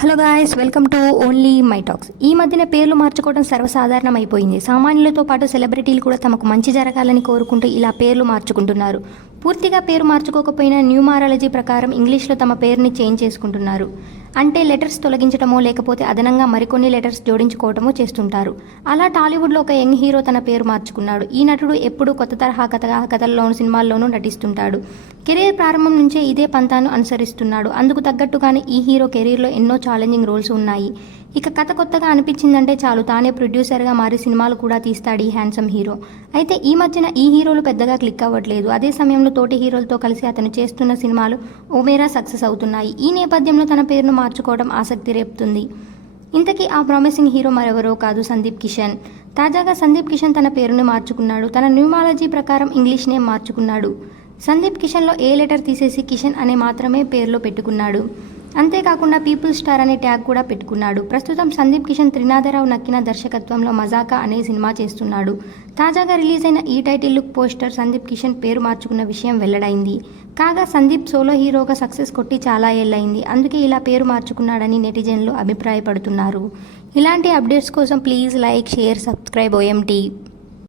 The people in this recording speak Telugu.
Hello guys, welcome to only my talks. ఈ మధ్యన పేర్లు మార్చుకోవడం సర్వసాధారణం అయిపోయింది. సామాన్యులతో పాటు సెలబ్రిటీలు కూడా తమకు మంచి జరగాలని కోరుకుంటూ ఇలా పేర్లు మార్చుకుంటున్నారు. పూర్తిగా పేరు మార్చుకోకపోయినా న్యూమారాలజీ ప్రకారం ఇంగ్లీష్లో తమ పేరుని చేంజ్ చేసుకుంటున్నారు. అంటే లెటర్స్ తొలగించడమో లేకపోతే అదనంగా మరికొన్ని లెటర్స్ జోడించుకోవటమో చేస్తుంటారు. అలా టాలీవుడ్లో ఒక యంగ్ హీరో తన పేరు మార్చుకున్నాడు. ఈ నటుడు ఎప్పుడూ కొత్త తరహా కథల్లోనూ సినిమాల్లోనూ నటిస్తుంటాడు. కెరీర్ ప్రారంభం నుంచే ఇదే పంతాను అనుసరిస్తున్నాడు. అందుకు తగ్గట్టుగానే ఈ హీరో కెరీర్లో ఎన్నో ఛాలెంజింగ్ రోల్స్ ఉన్నాయి. ఇక కథ కొత్తగా అనిపించిందంటే చాలు తానే ప్రొడ్యూసర్గా మారి సినిమాలు కూడా తీస్తాడు ఈ హ్యాండ్సమ్ హీరో. అయితే ఈ మధ్యన ఈ హీరోలు పెద్దగా క్లిక్ అవ్వట్లేదు. అదే సమయంలో తోటి హీరోలతో కలిసి అతను చేస్తున్న సినిమాలు ఓమేరా సక్సెస్ అవుతున్నాయి. ఈ నేపథ్యంలో తన పేరును మార్చుకోవడం ఆసక్తి రేపుతుంది. ఇంతకీ ఆ ప్రామిసింగ్ హీరో మరెవరో కాదు, సందీప్ కిషన్. తాజాగా సందీప్ కిషన్ తన పేరును మార్చుకున్నాడు. తన న్యూమాలజీ ప్రకారం ఇంగ్లీష్ నేమ్ మార్చుకున్నాడు. సందీప్ కిషన్లో ఏ లెటర్ తీసేసి కిషన్ అనే మాత్రమే పేరులో పెట్టుకున్నాడు. అంతేకాకుండా పీపుల్ స్టార్ అనే ట్యాగ్ కూడా పెట్టుకున్నాడు. ప్రస్తుతం సందీప్ కిషన్ త్రినాథరావు నక్కిన దర్శకత్వంలో మజాకా అనే సినిమా చేస్తున్నాడు. తాజాగా రిలీజ్ అయిన ఈ title look poster Sandeep Kishan పేరు మార్చుకున్న విషయం వెల్లడైంది. కాగా సందీప్ సోలో హీరోగా సక్సెస్ కొట్టి చాలా ఏళ్లైంది. అందుకే ఇలా పేరు మార్చుకున్నాడని నెటిజన్లు అభిప్రాయపడుతున్నారు. ఇలాంటి అప్డేట్స్ కోసం please like, share, subscribe OMT.